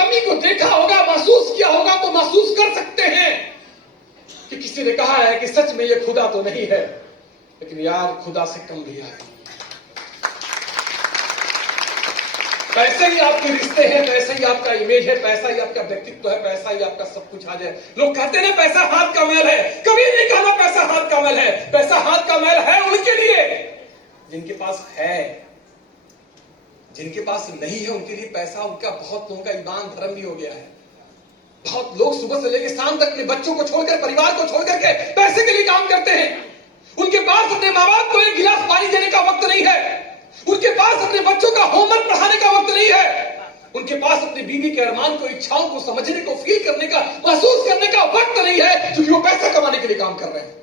कमी को देखा होगा, महसूस किया होगा, तो महसूस कर सकते हैं कि किसी ने कहा है कि सच में ये खुदा तो नहीं है, लेकिन यार खुदा से कम भी है। पैसे ही आपके रिश्ते हैं, पैसा ही आपका इमेज है, पैसा ही आपका व्यक्तित्व है, पैसा ही आपका सब कुछ आज है। लोग कहते हैं पैसा हाथ का मैल है, कभी नहीं कहना पैसा हाथ का मैल है। पैसा हाथ का मैल है उनके लिए जिनके पास है, जिनके पास नहीं है उनके लिए पैसा, उनका बहुत लोगों का ईमान धर्म भी हो गया है। बहुत लोग सुबह से लेकर शाम तक अपने बच्चों को छोड़कर, परिवार को छोड़कर के पैसे के लिए काम करते हैं। उनके पास अपने माँ बाप को एक गिलास पानी देने का वक्त नहीं है, उनके पास अपने बच्चों का होमवर्क पढ़ाने का वक्त नहीं है, उनके पास अपनी बीवी के अरमान को, इच्छाओं को समझने को, फील करने का, महसूस करने का वक्त नहीं है, क्योंकि वो पैसा कमाने के लिए काम कर रहे हैं।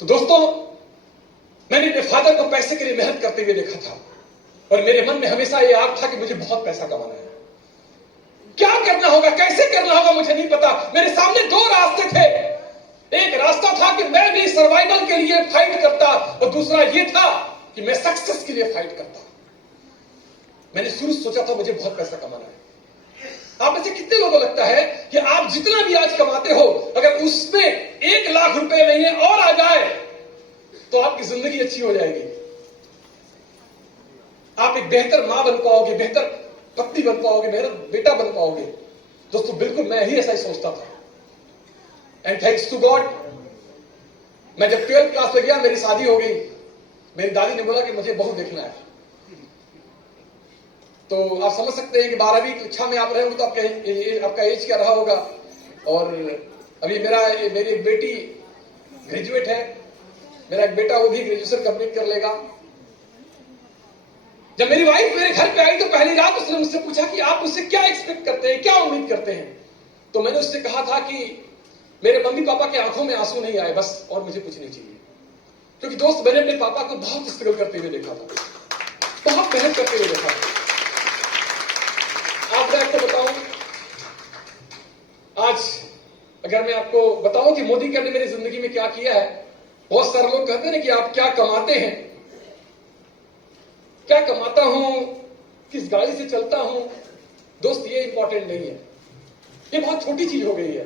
तो दोस्तों, मैंने अपने फादर को पैसे के लिए मेहनत करते हुए देखा था और मेरे मन में हमेशा ये आग था कि मुझे बहुत पैसा कमाना है। क्या करना होगा, कैसे करना होगा, मुझे नहीं पता। मेरे सामने दो रास्ते थे। एक रास्ता था कि मैं भी सर्वाइवल के लिए फाइट करता और दूसरा ये था कि मैं सक्सेस के लिए फाइट करता। मैंने शुरू सोचा था मुझे बहुत पैसा कमाना है। आप में से कितने लोगों को लगता है कि आप जितना भी आज कमाते हो, अगर उसमें 1 लाख रुपए महीने और आ जाए तो आपकी जिंदगी अच्छी हो जाएगी, आप एक बेहतर मां बन पाओगे, बेहतर पत्नी बन पाओगे, बेहतर बेटा बन पाओगे। दोस्तों, बिल्कुल मैं ही ऐसा ही सोचता था। एंड थैंक्स टू गॉड, मैं जब 12th क्लास में गया, मेरी शादी हो गई। मेरी दादी ने बोला कि मुझे बहू देखना है। तो आप समझ सकते हैं कि 12वीं कक्षा में आप रहे हो तो आपका एज क्या रहा होगा। और अभी मेरी एक बेटी ग्रेजुएट है, मेरा एक बेटा वो भी ग्रेजुएशन कंप्लीट कर लेगा। जब मेरी वाइफ मेरे घर पे आई तो पहली रात उसने मुझसे पूछा कि आप मुझसे क्या एक्सपेक्ट करते हैं, क्या उम्मीद करते हैं। तो मैंने उससे कहा था कि मेरे मम्मी पापा के आंखों में आंसू नहीं आए, बस, और मुझे कुछ नहीं चाहिए। क्योंकि दोस्त, मैंने अपने पापा को बहुत स्ट्रगल करते हुए देखा था, बहुत मेहनत करते हुए देखा था। आप मैं आपको बताऊं, आज अगर मैं आपको बताऊं कि मोदी ने मेरी जिंदगी में क्या किया है। बहुत सारे लोग कहते हैं कि आप क्या कमाते हैं, क्या कमाता हूं, किस गाड़ी से चलता हूं। दोस्त, ये इंपॉर्टेंट नहीं है, ये बहुत छोटी चीज हो गई है।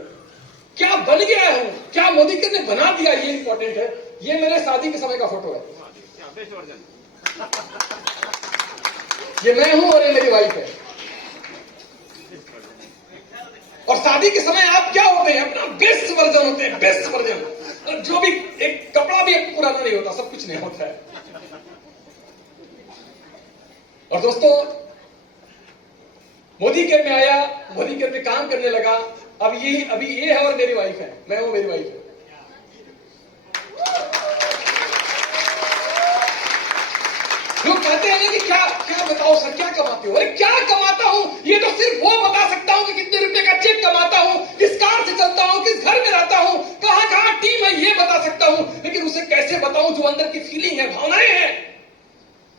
क्या बन गया हूं, क्या मोदी ने बना दिया, ये इंपॉर्टेंट है। ये मेरे शादी के समय का फोटो है, ये मैं हूं और ये मेरी वाइफ है। और शादी के समय आप क्या होते हैं, अपना बेस्ट वर्जन होते हैं, बेस्ट वर्जन। और जो भी, एक कपड़ा भी पुराना नहीं होता, सब कुछ नहीं होता है। और दोस्तों, मोदी केयर में आया, मोदी केयर में काम करने लगा। अभी ये है और मेरी वाइफ है, मैं हूं, मेरी वाइफ है। लोग कहते हैं कि क्या बताओ सर, क्या कमाते हो। अरे क्या कमाता हूं, ये तो सिर्फ वो बता सकता हूं कि कितने रुपए का चेक कमाता हूं, किस कार से चलता हूं, किस घर में रहता हूं, कहां टीम है, ये बता सकता हूं। लेकिन उसे कैसे बताऊं जो अंदर की फीलिंग है, भावनाएं हैं।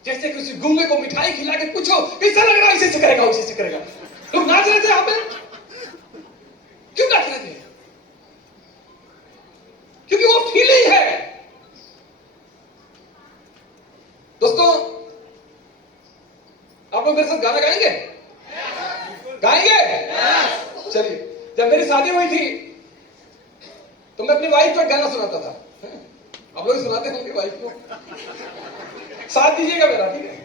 जैसे किसी गूंगे को मिठाई खिला के पूछो कैसा लग रहा है, इसे से करेगा, उसे से करेगा। लोग नाच रहे थे यहां पे, क्यों नाच रहे थे? क्योंकि वो फीलिंग है। दोस्तों, आप लोग मेरे साथ गाना गाएंगे? गाएंगे? चलिए, जब मेरी शादी हुई थी तो मैं अपनी वाइफ को एक गाना सुनाता था। आप लोग सुनाते हैं अपनी वाइफ को? साथ दीजिएगा मेरा, ठीक है?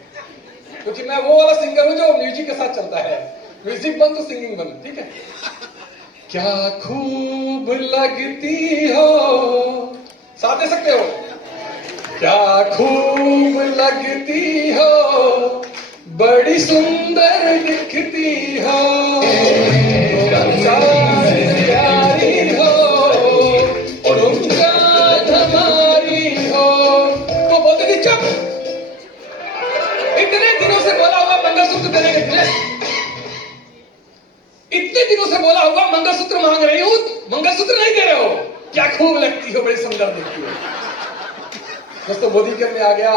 क्योंकि मैं वो वाला सिंगर हूं जो म्यूजिक के साथ चलता है। म्यूजिक बंद तो सिंगिंग बंद, ठीक है? क्या खूब लगती हो, साथ दे सकते हो? क्या खूब लगती हो, बड़ी सुंदर दिखती हो, प्यारी हो, तुम जान हमारी हो। तो बोलते थे चुप, इतने दिनों से बोला हुआ मंगलसूत्र देने के लिए, इतने दिनों से बोला हुआ मंगलसूत्र मांग रही हूं, मंगलसूत्र नहीं दे रहे हो। क्या खूब लगती हो, बड़ी सुंदर दिखती हो। दोस्तों, मोदी केयर में आ गया।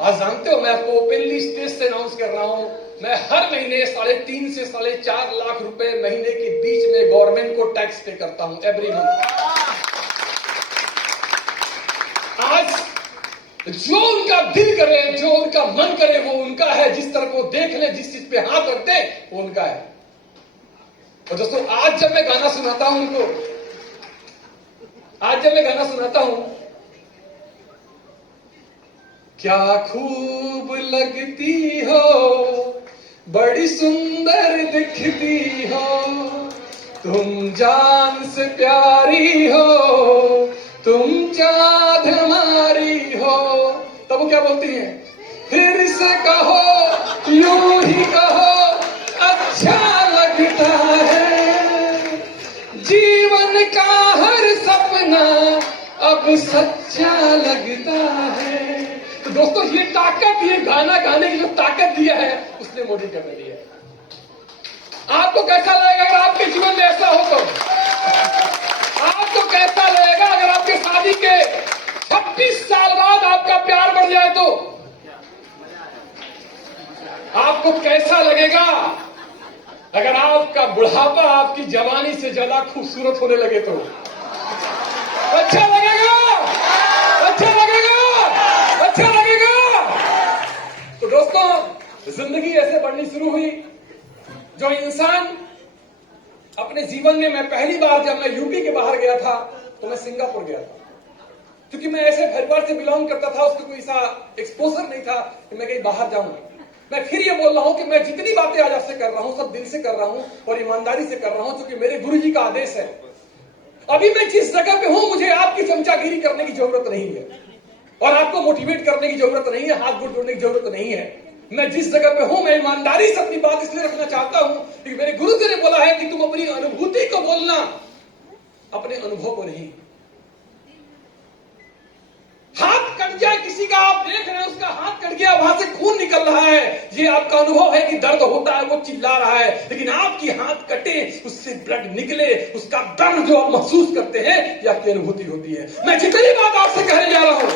आज जानते हो, मैं आपको ओपनली स्टेज से अनाउंस कर रहा हूं, मैं हर महीने 3.5 से 4.5 लाख रुपए महीने के बीच में गवर्नमेंट को टैक्स पे करता हूं, एवरी मंथ। आज जो उनका दिल करे, जो उनका मन करे, वो उनका है। जिस तरह को देख ले, जिस चीज पे हाथ रखते, वो उनका है। और दोस्तों आज जब मैं गाना सुनाता हूं उनको, आज जब मैं गाना सुनाता हूं, क्या खूब लगती हो, बड़ी सुंदर दिखती हो, तुम जान से प्यारी हो, तुम चाँद हमारी हो। तब वो क्या बोलती हैं? फिर से कहो, यूं ही कहो, अच्छा लगता है, जीवन का हर सपना अब सच्चा लगता है। तो दोस्तों ये ताकत, ये गाना गाने की जो ताकत दिया है उसने मोदी कर दिया है। आपको कैसा लगेगा अगर आपके जीवन में ऐसा हो तो? आपको कैसा लगेगा अगर आपके शादी के 26 साल बाद आपका प्यार बढ़ जाए तो? आपको कैसा लगेगा अगर आपका बुढ़ापा आपकी जवानी से ज्यादा खूबसूरत होने लगे तो? अच्छा लगेगा, अच्छा लगेगा, अच्छा लगेगा। तो दोस्तों जिंदगी ऐसे बढ़नी शुरू हुई। जो इंसान अपने जीवन में, मैं पहली बार जब मैं यूपी के बाहर गया था तो मैं सिंगापुर गया था, क्योंकि मैं ऐसे परिवार से बिलोंग करता था, उसको कोई ऐसा एक्सपोजर नहीं था कि मैं कहीं बाहर जाऊं। मैं फिर ये बोल रहा हूं कि मैं जितनी बातें आज आपसे कर रहा हूं सब दिल से कर रहा हूं और ईमानदारी से कर रहा हूं, क्योंकि मेरे गुरु जी का आदेश है। अभी मैं जिस जगह पे हूं मुझे आपकी चमचागिरी करने की जरूरत नहीं है और आपको मोटिवेट करने की जरूरत नहीं है, हाथ गोड़ जोड़ने की जरूरत नहीं है। मैं जिस जगह पे हूं मैं ईमानदारी से अपनी बात इसलिए रखना चाहता हूं क्योंकि मेरे गुरु जी ने बोला है कि तुम अपनी अनुभूति को बोलना, अपने अनुभव को नहीं। हाथ कट जाए किसी का, आप देख रहे हैं उसका हाथ कट गया, वहां से खून निकल रहा है, ये आपका अनुभव है कि दर्द होता है, वो चिल्ला रहा है। लेकिन आपकी हाथ कटे, उससे ब्लड निकले, उसका दर्द जो आप महसूस करते हैं, ये आपकी अनुभूति होती है। मैं जितनी बात आपसे कहने जा रहा हूं,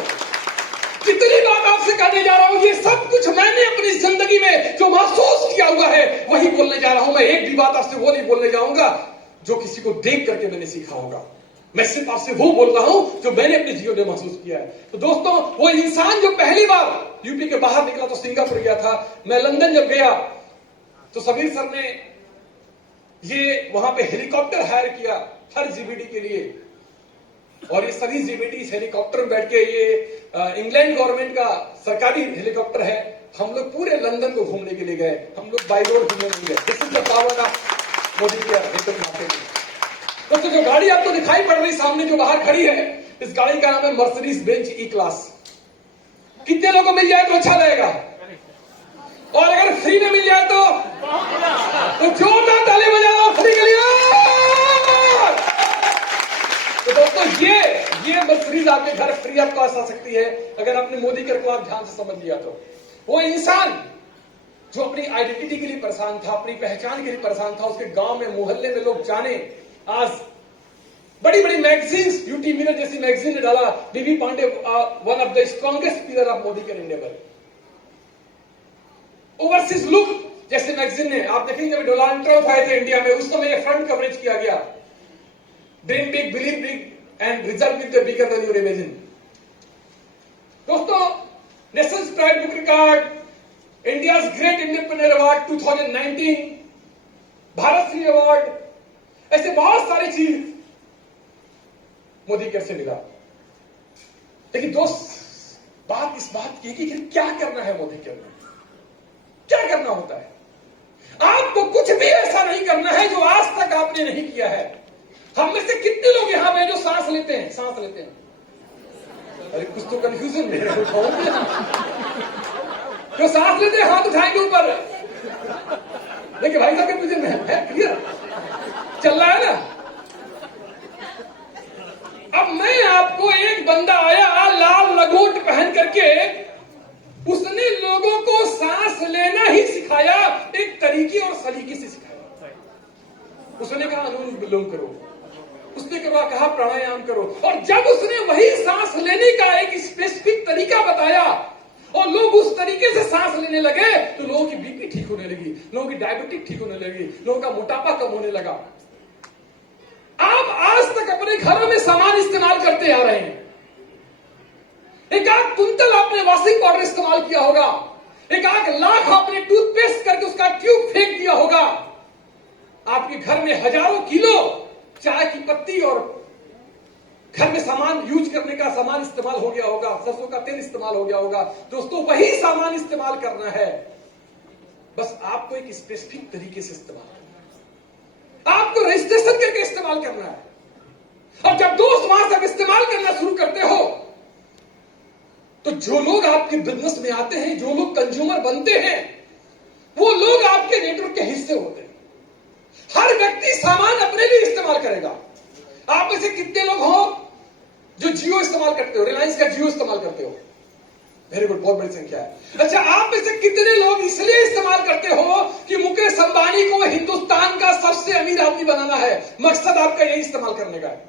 जितनी बात आपसे कहने जा रहा हूं, ये सब कुछ मैंने अपनी जिंदगी में जो महसूस किया हुआ है वही बोलने जा रहा हूं। मैं एक भी बात आपसे वो नहीं बोलने जाऊंगा जो किसी को देख करके मैंने सीखा होगा। मैं सिर्फ आपसे वो बोल रहा हूं जो मैंने अपने जीवन में महसूस किया है। तो दोस्तों वो इंसान जो पहली बार यूपी के बाहर निकला तो सिंगापुर गया था, मैं लंदन जब गया तो समीर सर ने ये वहां पे हेलीकॉप्टर हायर किया हर जीबीटी के लिए, और ये सभी जीबीटी इस हेलीकॉप्टर में बैठ के, ये इंग्लैंड गवर्नमेंट का सरकारी हेलीकॉप्टर है, हम लोग पूरे लंदन को घूमने के लिए गए। हम लोग बाई रोड घूमने नहीं गए। This is the power of Modi के। दोस्तों जो गाड़ी आपको दिखाई पड़ रही सामने जो बाहर खड़ी है, इस गाड़ी का नाम है मर्सिडीज बेंज ई क्लास। कितने लोगों को मिल जाए तो अच्छा लगेगा, और अगर फ्री में मिल जाए तो जोरदार ताली बजा दो फ्री के लिए। तो दोस्तों ये मर्सिडीज आपके घर फ्री आपको आ सकती है अगर आपने मोदी के को आप ध्यान से समझ लिया तो। वो इंसान जो अपनी आइडेंटिटी के लिए परेशान था, अपनी पहचान के लिए परेशान था, उसके गांव में मोहल्ले में लोग जाने, आज बड़ी बड़ी मैगजीन्स, यूटी मिरर जैसी मैगजीन ने डाला, बीबी Pandey one of the strongest pillar of Modi can endeavour. Overseas look जैसे मैगजीन ने, आप देखेंगे जब डोनाल्ड ट्रंप आए थे इंडिया में, उस समय फ्रंट कवरेज किया गया, dream big, believe big and result with the bigger than your imagine. दोस्तों nation's pride book record, India's great independent award 2019, Bharat Shri award, ऐसे बहुत सारी चीज मोदी कैसे मिला। लेकिन दोस्त बात इस बात की कि क्या करना है मोदी के अंदर, क्या करना होता है। आपको कुछ भी ऐसा नहीं करना है जो आज तक आपने नहीं किया है। हम में से कितने लोग यहां पे जो सांस लेते हैं, सांस लेते हैं, अरे कुछ तो कंफ्यूजन मेरे को, जो सांस लेते हैं हाथ उठाएंगे ऊपर, देखिए भाई साहब कंफ्यूजन में है, क्लियर चल रहा है ना। अब मैं आपको, एक बंदा आया लाल लंगोट पहन करके, उसने लोगों को सांस लेना ही सिखाया, एक तरीके और सलीके से सिखाया। उसने कहा अनुलोम विलोम करो, उसने कहा प्राणायाम करो, और जब उसने वही सांस लेने का एक स्पेसिफिक तरीका बताया और लोग उस तरीके से सांस लेने लगे तो लोगों की बीपी ठीक होने लगी, लोगों की डायबिटीज ठीक होने लगी, लोगों का मोटापा कम होने लगा। आप आज तक अपने घरों में सामान इस्तेमाल करते आ रहे हैं, एक आध कुंतल आपने वॉशिंग पाउडर इस्तेमाल किया होगा, एक आध लाख आपने टूथपेस्ट करके उसका ट्यूब फेंक दिया होगा, आपके घर में हजारों किलो चाय की पत्ती और घर में सामान यूज करने का सामान इस्तेमाल हो गया होगा, सरसों का तेल इस्तेमाल हो गया होगा। दोस्तों वही सामान इस्तेमाल करना है, बस आपको एक स्पेसिफिक तरीके से इस्तेमाल करना है, आपको रजिस्ट्रेशन करके इस्तेमाल करना है। और जब दोस्त वहां से इस्तेमाल करना शुरू करते हो तो जो लोग आपके बिजनेस में आते हैं, जो लोग कंज्यूमर बनते हैं, वो लोग आपके नेटवर्क के हिस्से होते हैं। हर व्यक्ति सामान अपने लिए इस्तेमाल करेगा। आप में से कितने लोग हो जो जियो इस्तेमाल करते हो, रिलायंस का जियो इस्तेमाल करते हो? वेरी गुड, बहुत बड़ी संख्या है। अच्छा, आप में से कितने लोग इसलिए इस्तेमाल करते हो कि मुकेश अंबानी को हिंदुस्तान का सबसे अमीर आदमी बनाना है? मकसद आपका यही इस्तेमाल करने का है।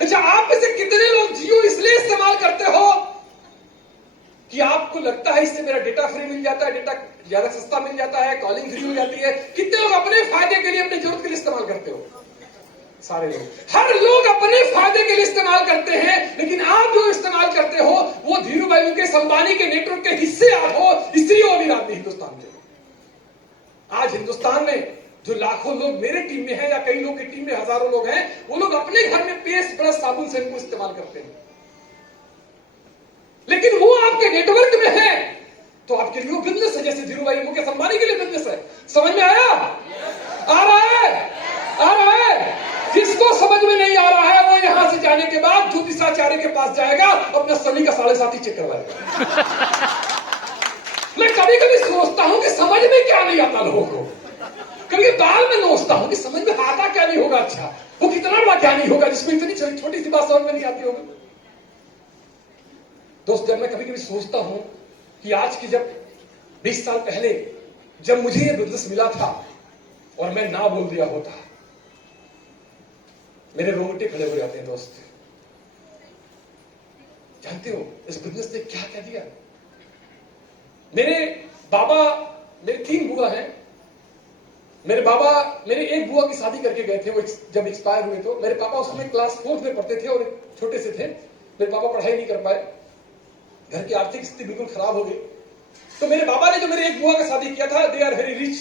अच्छा, आप में से कितने लोग जियो इसलिए इस्तेमाल करते हो कि आपको लगता है इससे मेरा डेटा फ्री मिल जाता है, डेटा ज्यादा सस्ता मिल जाता है, कॉलिंग फ्री हो जाती है? कितने लोग अपने फायदे के लिए, अपनी जरूरत के लिए इस्तेमाल करते हो? सारे लोग, हर लोग अपने फायदे के लिए इस्तेमाल करते हैं। लेकिन आप जो इस्तेमाल करते हो वो धीरू भाई मुकेश अंबानी के नेटवर्क के हिस्से आप हो, इसलिए वो अमीर आदमी हिंदुस्तान में। आज हिंदुस्तान में जो लाखों लोग मेरे टीम में हैं या कई लोग की टीम में हजारों लोग हैं, वो लोग अपने घर में पेस्ट ब्रश साबुन शैम्पू इस्तेमाल करते हैं, लेकिन वो आपके नेटवर्क में है तो आपके लिए वो बिजनेस है। जैसे धीरू भाई मुकेश अंबानी के लिए बिजनेस है। समझ में आया? आ रहा है? आ रहा है? जिसको समझ में नहीं आ रहा है वो यहां से जाने के बाद ज्योतिषाचार्य के पास जाएगा, अपना शनि का 7.5 चेक करवाएगा। मैं कभी कभी सोचता हूं कि समझ में क्या नहीं आता लोगों को। कभी बाल में नोचता हूं कि समझ में आता क्या नहीं होगा। अच्छा, वो कितना बड़ा ज्ञानी होगा जिसको इतनी छोटी सी बात समझ में नहीं आती होगी। दोस्त, जब मैं कभी कभी सोचता हूं कि आज की जब 20 साल पहले जब मुझे ये बिजनेस मिला था और मैं ना बोल दिया होता, मेरे रोंगटे खड़े हो जाते हैं। दोस्त, जानते हो इस बिजनेस ने क्या क्या दिया? मेरे बाबा, मेरे 3 बुआ हैं। मेरे बाबा मेरे एक बुआ की शादी करके गए थे, वो जब एक्सपायर हुए तो मेरे पापा उसमें क्लास 4 में पढ़ते थे और छोटे से थे। मेरे पापा पढ़ाई नहीं कर पाए, घर की आर्थिक स्थिति बिल्कुल खराब हो गई। तो मेरे बाबा ने जो मेरे एक बुआ का शादी किया था, दे आर वेरी रिच।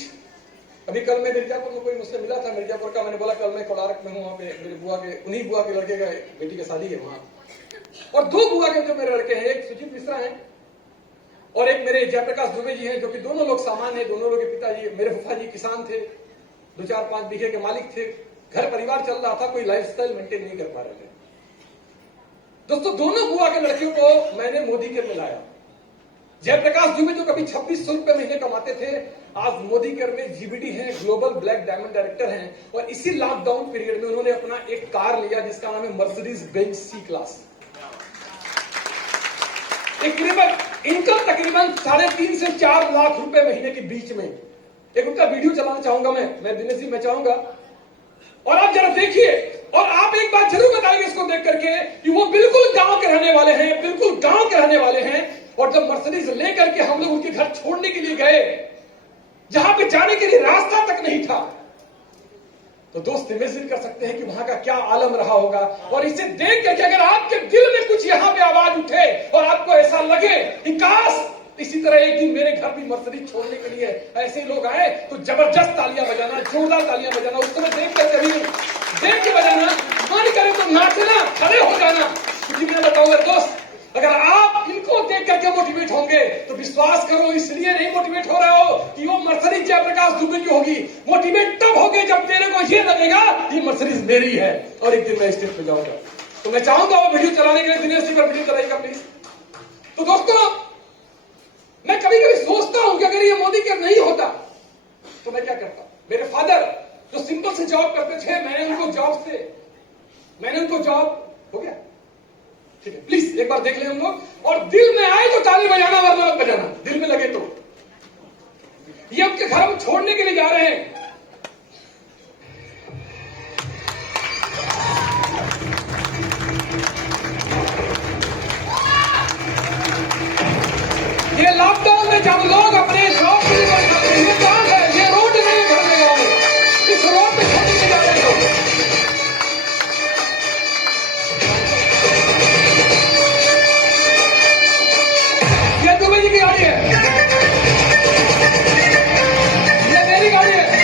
अभी कल मैं मिर्जापुर में कोई मुझसे मिला था, मिर्जापुर का। मैंने बोला कल मैं कोलारक में हूँ, वहां पे मेरे बुआ के, उन्हीं बुआ के लड़के का बेटी की शादी है वहां। और 2 बुआ के जो मेरे लड़के हैं, एक सुजीत मिश्रा है और एक मेरे जयप्रकाश दुबे जी हैं, जो कि दोनों लोग सामान्य हैं। दोनों लोग के पिताजी, मेरे फूफा जी किसान थे, 2-4-5 बीघे के मालिक थे। घर परिवार चल रहा था, कोई लाइफस्टाइल मेंटेन नहीं कर पा रहे थे। दोस्तों, दोनों बुआ के लड़कियों को मैंने मोदी केयर में लाया। जयप्रकाश दुबे जो कभी 2600 रुपए महीने कमाते थे, आज मोदी केयर में जीबीडी हैं, ग्लोबल ब्लैक डायमंड डायरेक्टर हैं। और इसी लॉकडाउन पीरियड में उन्होंने अपना एक कार लिया जिसका नाम है Mercedes Benz C class. Income तकरीबन 3.5 से 4 लाख रुपए महीने के बीच में। एक उनका वीडियो चलाना चाहूंगा मैं दिनेश जी, मैं चाहूंगा और आप जरा देखिए। और आप एक बात जरूर बताइए इसको देख करके कि वो बिल्कुल गांव के रहने वाले हैं, बिल्कुल गांव के रहने वाले हैं। और जब मर्सिडीज लेकर के हम लोग उनके घर छोड़ने के लिए गए, जहां पे जाने के लिए रास्ता तक नहीं था, तो दोस्त इमेजिन कर सकते हैं कि वहां का क्या आलम रहा होगा। और इसे देख करके अगर आपके दिल में कुछ यहां पे आवाज उठे और आपको ऐसा लगे कि काश इसी तरह एक दिन मेरे घर भी मर्सिडीज छोड़ने के लिए ऐसे लोग आए, तो जबरदस्त तालियां बजाना, जोरदार तालियां बजाना, उस समय देख कर कभी देख के बजाना, मन करे तो नाचना, खड़े हो जाना। क्योंकि मैं बताऊंगा दोस्त, अगर आप इनको देख करके मोटिवेट होंगे तो विश्वास करो, इसलिए नहीं मोटिवेट हो रहे हो कि वो मर्सिडीज जयप्रकाश दुबे की होगी। मोटिवेट तब होगे जब तेरे को ये लगेगा कि मर्सिडीज मेरी है और एक दिन मैं स्टेज पे जाऊंगा। तो मैं चाहूंगा वो वीडियो चलाने के लिए दिनेश जी पर वीडियो चलाएगा प्लीज। तो दोस्तों, मैं कभी कभी सोचता हूं कि अगर ये मोदी केयर नहीं होता तो मैं क्या करता। मेरे फादर जो सिंपल से जॉब करते थे, मैंने उनको जॉब हो गया। ठीक है, प्लीज एक बार देख ले हम लोग, और दिल में आए तो ताली बजाना, वरना मत बजाना, दिल में लगे तो। ये आपके घर में छोड़ने के लिए जा रहे हैं। ये लॉकडाउन में जब लोग अपने जॉब के लिए ये काम है, ये रोड नहीं भरने वाले, इस रोड पे छोड़ने के जा रहे हो। ये दुबे जी की गाड़ी है, ये मेरी गाड़ी है।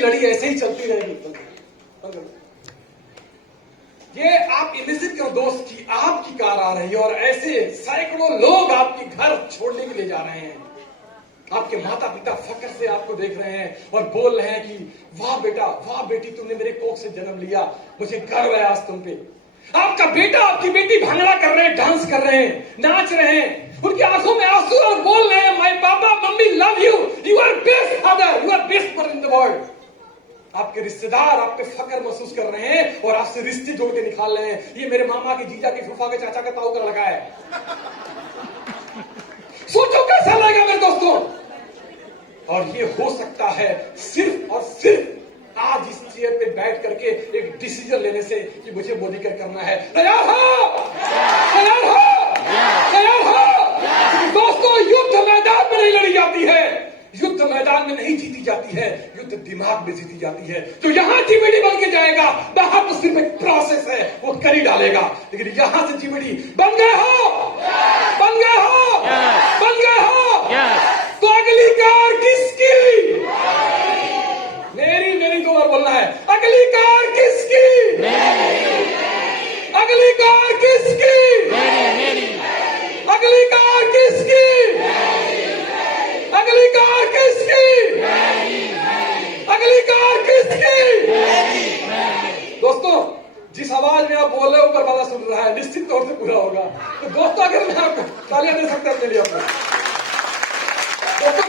लड़ी ऐसे ही चलती रहेगी। ये आप इमेजिन करो दोस्त की आपकी कार आ रही है और ऐसे सैकड़ों लोग आपके घर छोड़ने के लिए जा रहे हैं। आपके माता पिता फक्र से आपको देख रहे हैं और बोल रहे हैं कि वाह बेटा, वाह बेटी, तुमने मेरे कोख से जन्म लिया, मुझे गर्व है आज तुम पे। आपका बेटा, आपकी बेटी भांगड़ा कर रहे हैं, डांस कर रहे हैं, नाच रहे हैं, उनकी आंखों में आंसू और बोल रहे हैं my papa mummy love you, you are best father, you are best mother in the world. आपके रिश्तेदार आप पे फक्र महसूस कर रहे हैं और आपसे रिश्ते जोड़ के निकाल रहे हैं। ये मेरे मामा के, जीजा के, फूफा के, चाचा के, ताऊ का लगा है। सोचो कैसा लगेगा मेरे दोस्तों। और ये हो सकता है सिर्फ और सिर्फ आज इस चेयर पे बैठ करके एक डिसीजन लेने से कि मुझे मोदीकर करना है। तैयार हो? तैयार हो? तैयार हो? दोस्तों, युद्ध मैदान में नहीं लड़ी जाती है, युद्ध मैदान में नहीं जीती जाती है, युद्ध दिमाग में जीती जाती है। तो यहां जीबीडी बन के जाएगा, बाहर तो सिर्फ एक प्रोसेस है, वो कर ही डालेगा, लेकिन यहां से जीबीडी बन गए हो, बन गए हो, बन गए हो। तो अगली कार किसकी? मेरी, मेरी दो बार बोलना है। अगली कार किसकी? अगली कार किसकी? अगली कार किसकी? अगली कार किसकी? अगली कार किसकी? दोस्तों, जिस आवाज में आप बोल रहे हो ऊपर वाला सुन रहा है, निश्चित तौर से पूरा होगा। तो दोस्तों, अगर मैं आपको तालियां दे सकता हूं लिए अपने दोस्तों,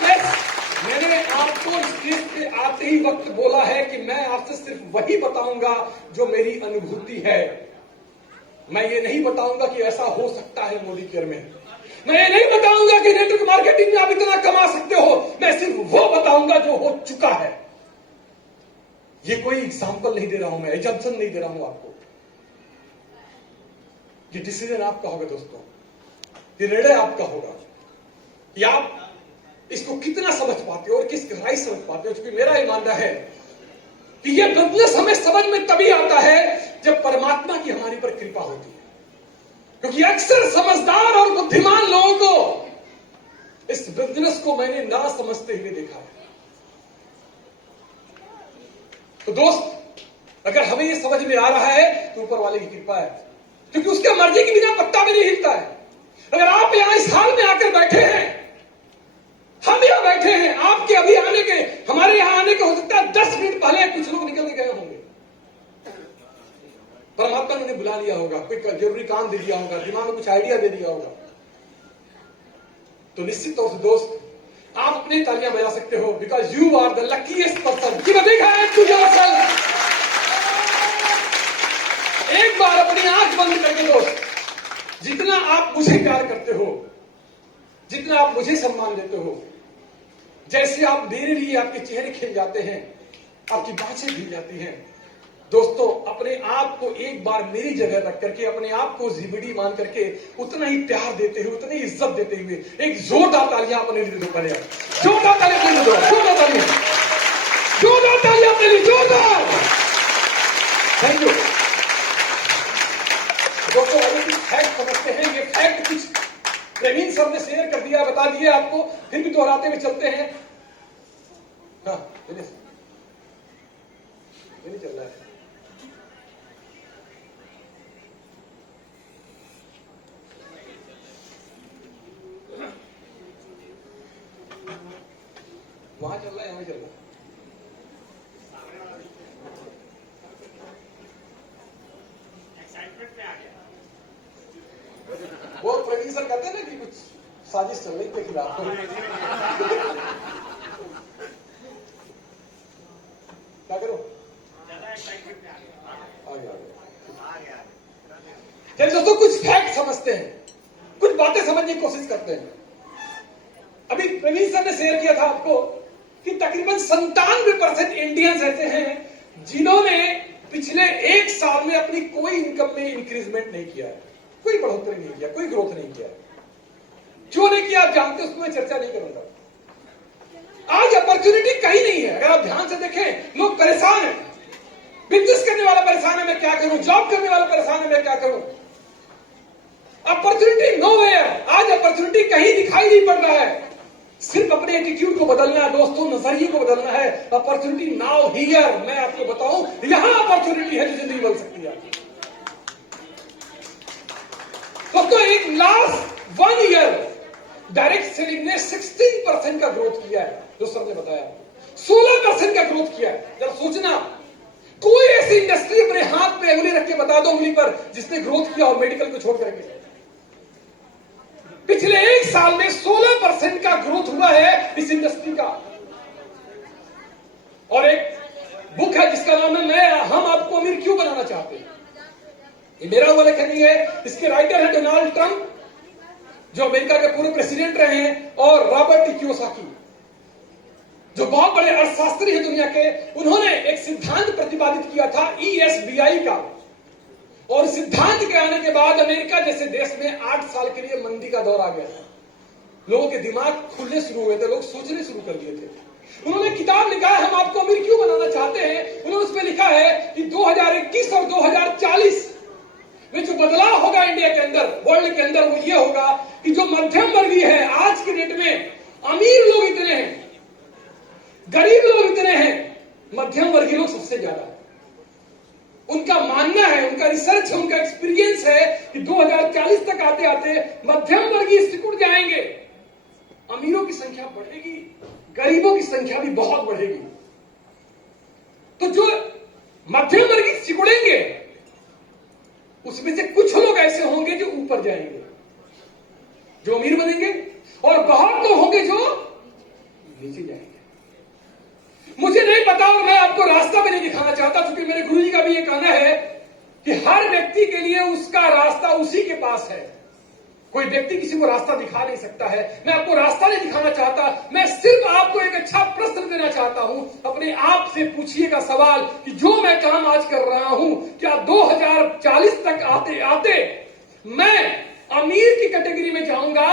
मैंने आपको स्टेज पे आते ही वक्त बोला है कि मैं आपसे सिर्फ वही बताऊंगा जो मेरी अनुभूति है। मैं ये नहीं बताऊंगा कि ऐसा हो सकता है मोदी केयर में। मैं ये नहीं बताऊंगा कि नेटवर्क मार्केटिंग में आप इतना कमा सकते हो। मैं सिर्फ वो बताऊंगा जो हो चुका है। ये कोई एग्जाम्पल नहीं दे रहा हूं, मैं एजम्पशन नहीं दे रहा हूं आपको। ये डिसीजन आपका होगा दोस्तों, ये निर्णय आपका होगा कि आप इसको कितना समझ पाते हो और किस गहराई समझ पाते हो। क्योंकि मेरा ये मानना है कि ये बिजनेस हमें समझ में तभी आता है जब परमात्मा की हमारी पर कृपा होती है। क्योंकि अक्सर समझदार और बुद्धिमान लोगों को इस बिजनेस को मैंने ना समझते हुए देखा है। तो दोस्त, अगर हमें ये समझ में आ रहा है तो ऊपर वाले की कृपा है, क्योंकि उसके मर्जी के बिना पत्ता भी नहीं हिलता है। अगर आप यहां इस हाल में आकर बैठे हैं, हम यहां बैठे हैं, आपके अभी आने के, हमारे यहां आने के हो सकता है 10 मिनट पहले कुछ लोग निकल के गए होंगे। परमात्मा ने उन्हें बुला लिया होगा, कोई जरूरी काम दे दिया होगा, दिमाग में कुछ आइडिया दे दिया होगा। तो निश्चित तौर से दोस्त, आप अपनी तालियां बजा सकते हो, because you are the luckiest person. Give a big hand to yourself. एक बार अपनी आंख बंद करके दोस्त, जितना आप मुझे प्यार करते हो, जितना आप मुझे सम्मान देते हो, जैसे आप मेरे लिए आपके चेहरे खिल जाते हैं, आपकी बातें खिल जाती हैं, दोस्तों, अपने आप को एक बार मेरी जगह रख करके, अपने आप को जीबीडी मान करके उतना ही प्यार देते हुए, उतनी इज्जत देते हुए एक जोरदार तालियां अपने लिए दो। पहले जोरदार तालियां अपने लिए दो, जोरदार तालियां, जोरदार तालियां अपने लिए, जोरदार। थैंक यू दोस्तों। अगर कुछ फैक्ट समझते हैं, ये फैक्ट कुछ प्रवीण सर ने शेयर कर दिया, बता दिए आपको, फिर भी दोहराते हुए चलते हैं। हाँ, नहीं चल रहा है। वहां चल रहा है, यहां चल रहा है। वो प्रवीण सर कहते हैं ना कि कुछ साजिश चल रही थी खिलाफ। क्या करो, चलिए दोस्तों, कुछ फैक्ट समझते हैं, कुछ बातें समझने की कोशिश करते हैं। अभी प्रवीण सर ने शेयर किया था आपको कि तकरीबन 97% इंडियंस ऐसे हैं जिन्होंने पिछले 1 साल में अपनी कोई इनकम में इंक्रीजमेंट नहीं किया है, कोई बढ़ोतरी नहीं किया, कोई ग्रोथ नहीं किया। क्यों नहीं किया आप जानते, उसको मैं चर्चा नहीं करूंगा। आज अपॉर्चुनिटी कहीं नहीं है। अगर आप ध्यान से देखें, लोग परेशान हैं, बिजनेस करने वाला परेशान है, मैं क्या करूं, जॉब करने वाला परेशान है, मैं क्या करूं। Opportunity nowhere. आज अपॉर्चुनिटी कहीं दिखाई नहीं पड़ रहा है, सिर्फ अपने एक एटीट्यूड को बदलना है दोस्तों, नजरिए को बदलना है। अपॉर्चुनिटी नाउ हियर, मैं आपको बताऊं यहां अपॉर्चुनिटी है जो जिंदगी बदल सकती है। दोस्तों एक लास्ट 1 ईयर डायरेक्ट सेलिंग ने 16% का ग्रोथ किया है, जो सर ने बताया। 16% का ग्रोथ किया है। जरा सोचना, कोई ऐसी इंडस्ट्री अपने हाथ पे उंगली रख के बता दो उंगली पर जिसने ग्रोथ किया हो मेडिकल को छोड़ करके। पिछले 1 साल में 16% का ग्रोथ हुआ है इस इंडस्ट्री का। और एक बुक है जिसका नाम है हम आपको अमीर क्यों बनाना चाहते हैं। ये मेरा हुआ लिखा नहीं है, इसके राइटर है डोनाल्ड ट्रंप जो अमेरिका के पूर्व प्रेसिडेंट रहे हैं, और रॉबर्ट टी कियोसाकी जो बहुत बड़े अर्थशास्त्री हैं दुनिया के। उन्होंने एक सिद्धांत प्रतिपादित किया था ESBI का, और सिद्धांत के आने के बाद अमेरिका जैसे देश में 8 साल के लिए मंदी का दौर आ गया था। लोगों के दिमाग खुलने शुरू हुए थे, लोग सोचने शुरू कर दिए थे। उन्होंने किताब लिखा है हम आपको अमीर क्यों बनाना चाहते हैं। उन्होंने उसमें लिखा है कि 2021 और 2040 में जो बदलाव होगा इंडिया के अंदर, वर्ल्ड के अंदर, वो ये होगा कि जो मध्यम वर्गीय है, आज की डेट में अमीर लोग इतने हैं, गरीब लोग इतने हैं, मध्यम वर्गीय लोग सबसे ज्यादा है। उनका मानना है, उनका रिसर्च है, उनका एक्सपीरियंस है कि 2040 तक आते आते मध्यम वर्गीय सिकुड़ जाएंगे, अमीरों की संख्या बढ़ेगी, गरीबों की संख्या भी बहुत बढ़ेगी। तो जो मध्यम वर्गीय सिकुड़ेंगे उसमें से कुछ लोग ऐसे होंगे जो ऊपर जाएंगे, जो अमीर बनेंगे, और बहुत लोग होंगे जो नीचे जाएंगे। मुझे नहीं पता और मैं आपको रास्ता भी नहीं दिखाना चाहता, क्योंकि मेरे गुरुजी का भी ये कहना है कि हर व्यक्ति के लिए उसका रास्ता उसी के पास है। कोई व्यक्ति किसी को रास्ता दिखा नहीं सकता है। मैं आपको रास्ता नहीं दिखाना चाहता, मैं सिर्फ आपको एक अच्छा प्रश्न देना चाहता हूं। अपने आप से पूछिएगा सवाल कि जो मैं काम आज कर रहा हूं, क्या 2040 तक आते आते मैं अमीर की कैटेगरी में जाऊंगा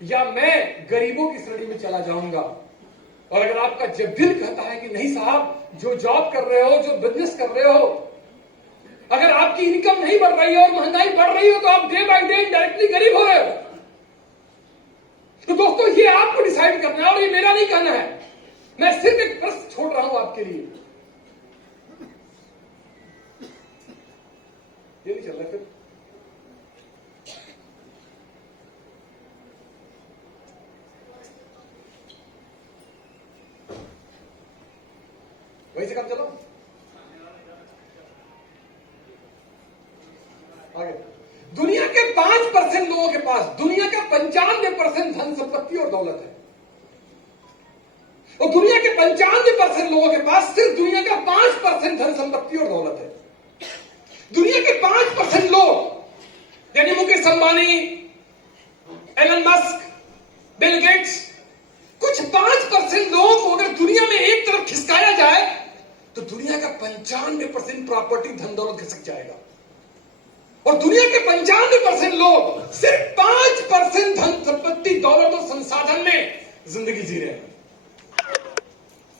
या मैं गरीबों की श्रेणी में चला जाऊंगा। और अगर आपका जब दिल कहता है कि नहीं साहब, जो जॉब कर रहे हो, जो बिजनेस कर रहे हो, अगर आपकी इनकम नहीं बढ़ रही है और महंगाई बढ़ रही हो, तो आप डे बाय डे डायरेक्टली गरीब हो रहे हो। तो दोस्तों ये आपको डिसाइड करना है, और ये मेरा नहीं कहना है। मैं सिर्फ एक प्रश्न छोड़ रहा हूं आपके लिए। ये नहीं चल रहा फिर। वहीं से काम चलो आगे। दुनिया के 5% लोगों के पास दुनिया का 95% धन संपत्ति और दौलत है, और दुनिया के 95% लोगों के पास सिर्फ दुनिया का 5% धन संपत्ति और दौलत है। दुनिया के 5% लोग यानी Mukesh Ambani, Elon Musk, Bill Gates, कुछ 5% लोगों को अगर दुनिया में एक तरफ खिसकाया जाए तो दुनिया का 95% प्रॉपर्टी धन दौलत खिसक जाएगा। और दुनिया के 95% लोग सिर्फ 5% धन संपत्ति दौलत और संसाधन में जिंदगी जी रहे हैं।